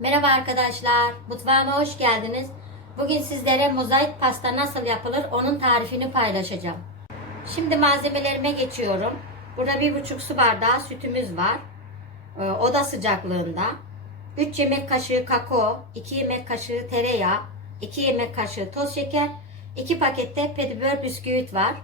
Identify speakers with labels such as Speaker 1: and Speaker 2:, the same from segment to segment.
Speaker 1: Merhaba arkadaşlar, mutfağıma hoş geldiniz. Bugün sizlere mozaik pasta nasıl yapılır onun tarifini paylaşacağım. Şimdi malzemelerime geçiyorum. Burada bir buçuk su bardağı sütümüz var. Ee, Oda sıcaklığında. 3 yemek kaşığı kakao, 2 yemek kaşığı tereyağı, 2 yemek kaşığı toz şeker, 2 pakette petibör bisküvit var.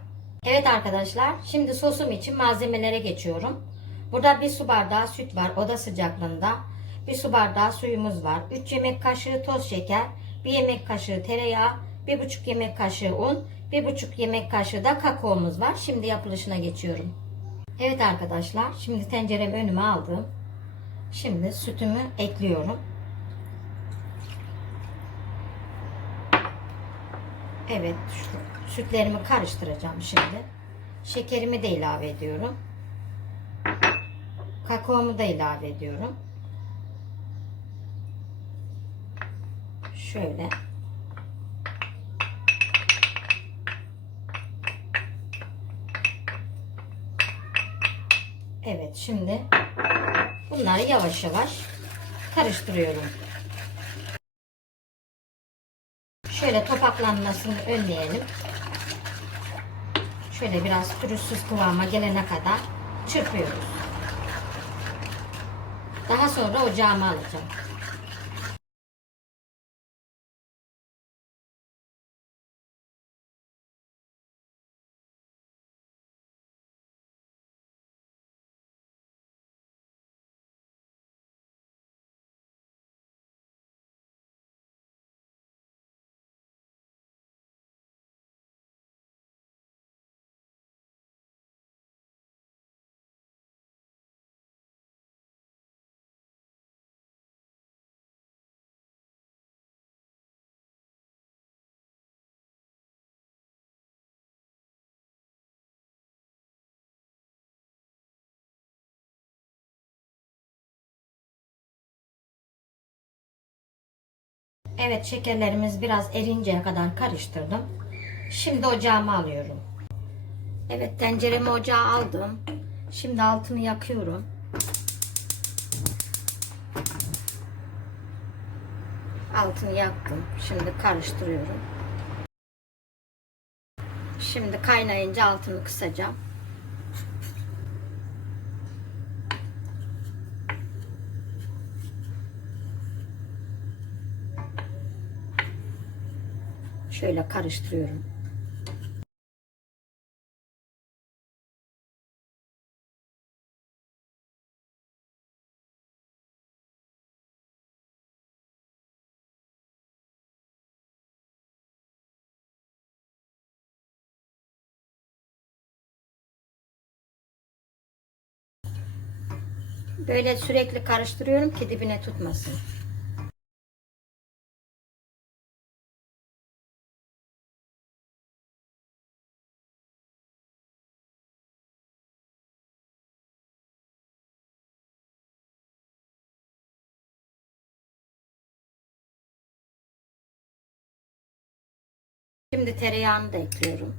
Speaker 1: Evet arkadaşlar, şimdi sosum için malzemelere geçiyorum. Burada bir su bardağı süt var oda sıcaklığında. Bir su bardağı suyumuz var. 3 yemek kaşığı toz şeker, 1 yemek kaşığı tereyağı, 1,5 yemek kaşığı un, 1,5 yemek kaşığı da kakaomuz var. Şimdi yapılışına geçiyorum. Evet arkadaşlar, şimdi tenceremi önüme aldım. Şimdi sütümü ekliyorum. Evet, sütlerimi karıştıracağım şimdi. Şekerimi de ilave ediyorum. Kakaomu da ilave ediyorum. Şöyle. Evet şimdi bunları yavaş yavaş karıştırıyorum. Şöyle topaklanmasını önleyelim. Şöyle biraz pürüzsüz kıvama gelene kadar çırpıyoruz. Daha sonra ocağıma alacağım. Evet şekerlerimiz biraz erinceye kadar karıştırdım. Şimdi ocağıma alıyorum. Evet tenceremi ocağa aldım. Şimdi altını yakıyorum. Altını yaktım. Şimdi karıştırıyorum. Şimdi kaynayınca altını kısacağım. Şöyle karıştırıyorum. Böyle sürekli karıştırıyorum ki dibine tutmasın. Şimdi tereyağını da ekliyorum.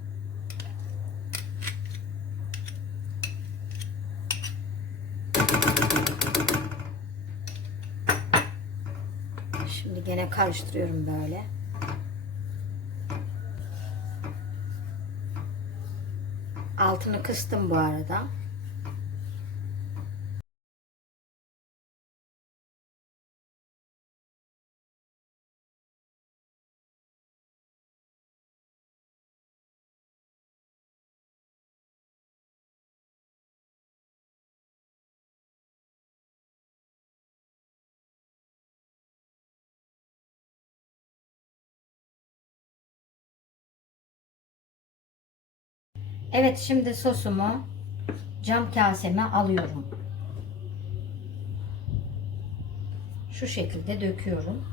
Speaker 1: Şimdi gene karıştırıyorum böyle. Altını kıstım bu arada. Evet şimdi sosumu cam kaseme alıyorum. Şu şekilde döküyorum.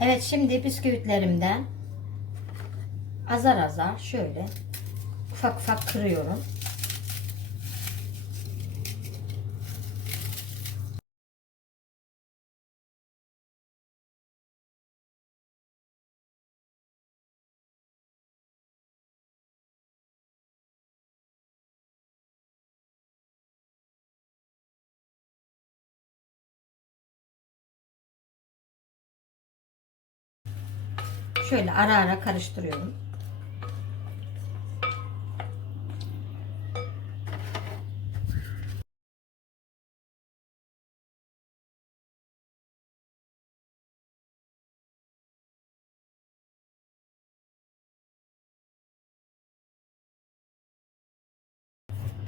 Speaker 1: Evet şimdi bisküvitlerimden azar azar şöyle ufak ufak kırıyorum. Şöyle ara ara karıştırıyorum.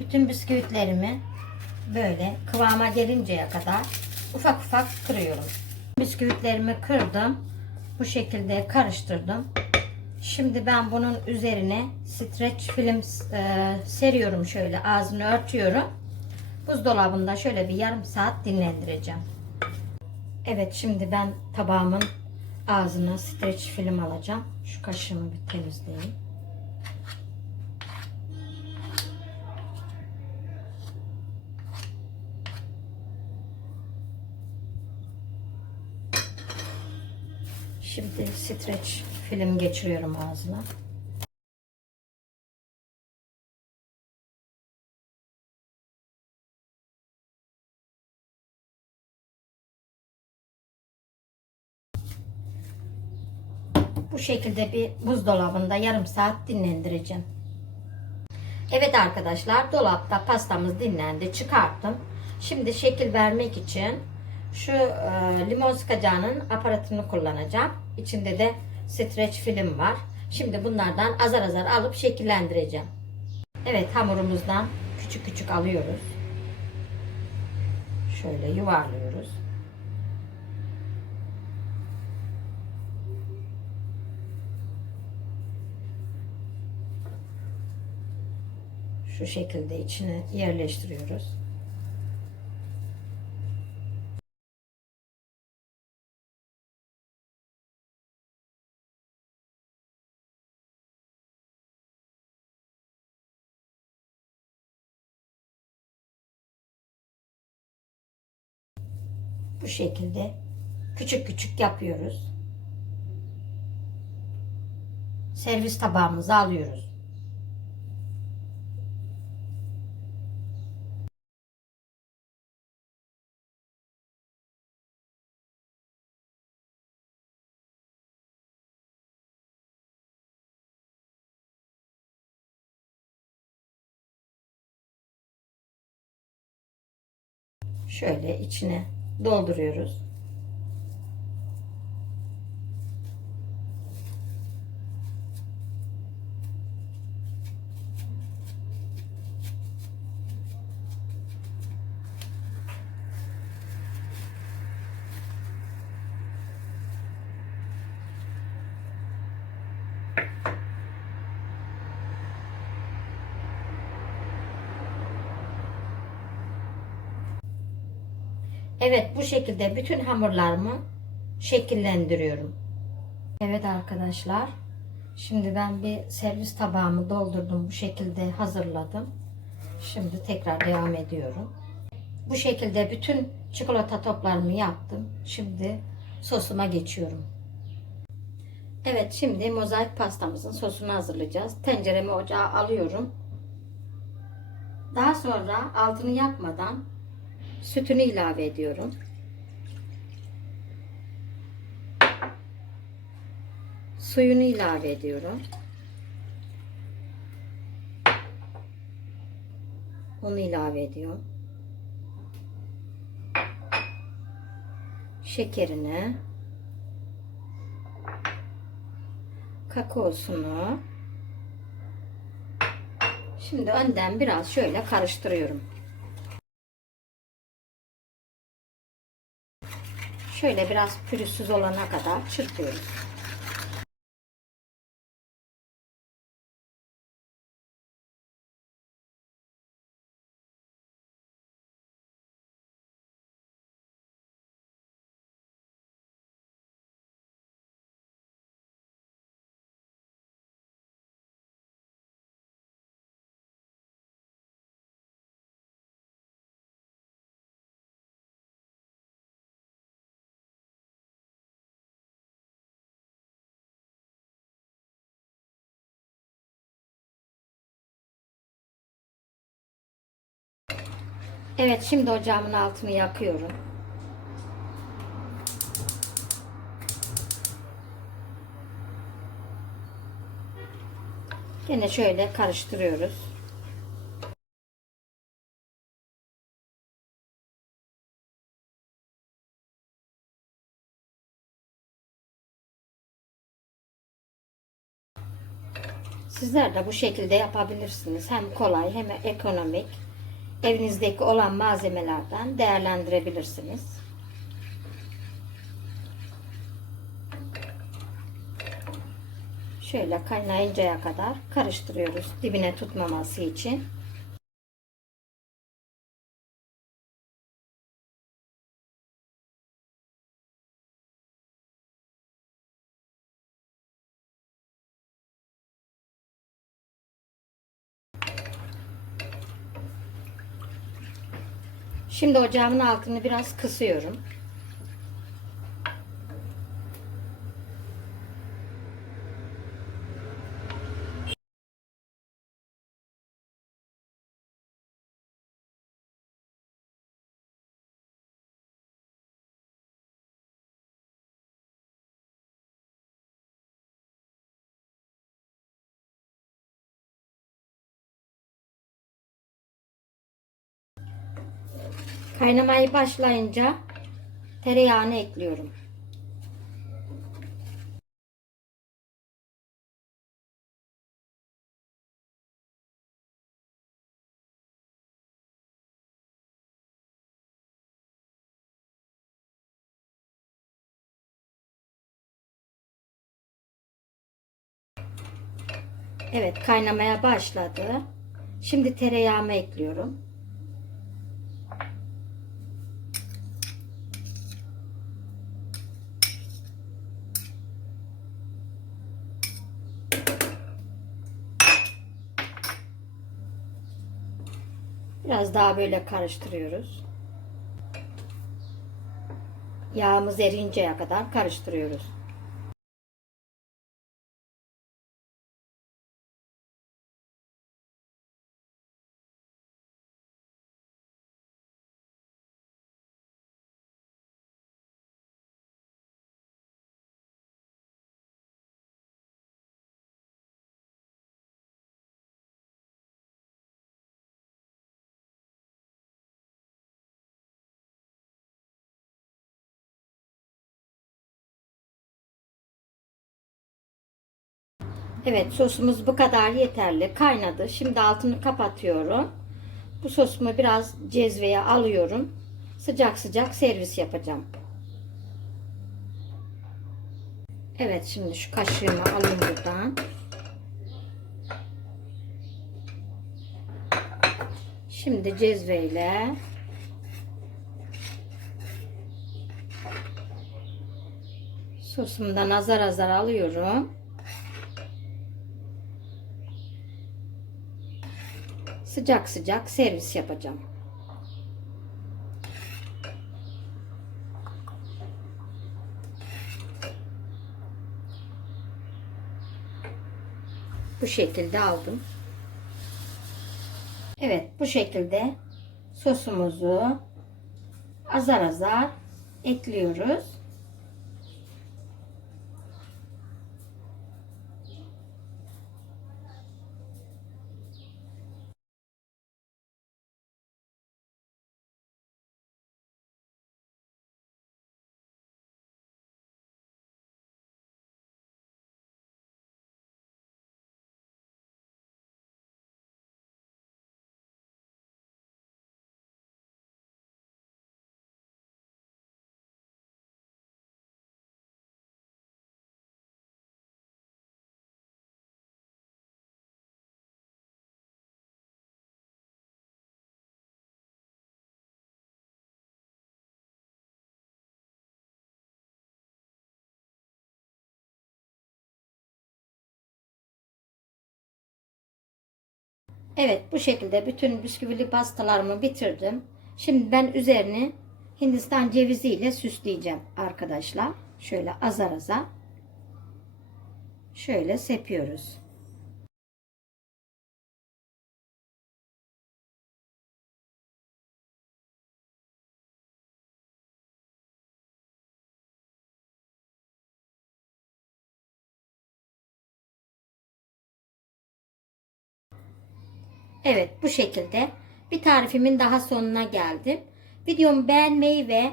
Speaker 1: Bütün bisküvitlerimi böyle kıvama gelinceye kadar ufak ufak kırıyorum. Bisküvitlerimi kırdım. Bu şekilde karıştırdım. Şimdi ben bunun üzerine streç film e, seriyorum şöyle ağzını örtüyorum. Buzdolabında şöyle bir yarım saat dinlendireceğim. Evet şimdi ben tabağımın ağzına streç film alacağım. Şu kaşığımı bir temizleyeyim. Şimdi streç film geçiriyorum ağzına. Bu şekilde bir buzdolabında yarım saat dinlendireceğim. Evet arkadaşlar dolapta pastamız dinlendi. Çıkarttım. Şimdi şekil vermek için şu e, limon sıkacağının aparatını kullanacağım. İçinde de streç film var. Şimdi bunlardan azar azar alıp şekillendireceğim. Evet hamurumuzdan küçük küçük alıyoruz. Şöyle yuvarlıyoruz. Şu şekilde içine yerleştiriyoruz. Bu şekilde küçük küçük yapıyoruz. Servis tabağımıza alıyoruz. Şöyle içine dolduruyoruz. Evet bu şekilde bütün hamurlarımı şekillendiriyorum. Evet arkadaşlar. Şimdi ben bir servis tabağımı doldurdum. Bu şekilde hazırladım. Şimdi tekrar devam ediyorum. Bu şekilde bütün çikolata toplarımı yaptım. Şimdi sosuma geçiyorum. Evet şimdi mozaik pastamızın sosunu hazırlayacağız. Tenceremi ocağa alıyorum. Daha sonra altını yakmadan sütünü ilave ediyorum. Suyunu ilave ediyorum. Onu ilave ediyorum. Şekerini, kakaosunu. Şimdi önden biraz şöyle karıştırıyorum. Şöyle biraz pürüzsüz olana kadar çırpıyoruz. Evet şimdi ocağımın altını yakıyorum. Gene şöyle karıştırıyoruz. Sizler de bu şekilde yapabilirsiniz. Hem kolay hem ekonomik. Evinizdeki olan malzemelerden değerlendirebilirsiniz. Şöyle kaynayıncaya kadar karıştırıyoruz dibine tutmaması için. Şimdi ocağımın altını biraz kısıyorum. Kaynamaya başlayınca tereyağını ekliyorum. Evet kaynamaya başladı. Şimdi tereyağımı ekliyorum. Biraz daha böyle karıştırıyoruz. Yağımız erinceye kadar karıştırıyoruz. Evet sosumuz bu kadar yeterli. Kaynadı. Şimdi altını kapatıyorum. Bu sosumu biraz cezveye alıyorum. Sıcak sıcak servis yapacağım. Evet şimdi şu kaşığımı alayım buradan. Şimdi cezveyle sosumdan azar azar alıyorum. Sıcak sıcak servis yapacağım. Bu şekilde aldım. Evet bu şekilde sosumuzu azar azar ekliyoruz. Evet bu şekilde bütün bisküvili pastalarımı bitirdim. Şimdi ben üzerini Hindistan cevizi ile süsleyeceğim arkadaşlar. Şöyle azar azar. Şöyle sepiyoruz. Evet bu şekilde. Bir tarifimin daha sonuna geldim. Videomu beğenmeyi ve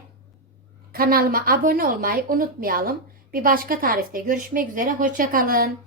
Speaker 1: kanalıma abone olmayı unutmayalım. Bir başka tarifte görüşmek üzere. Hoşçakalın.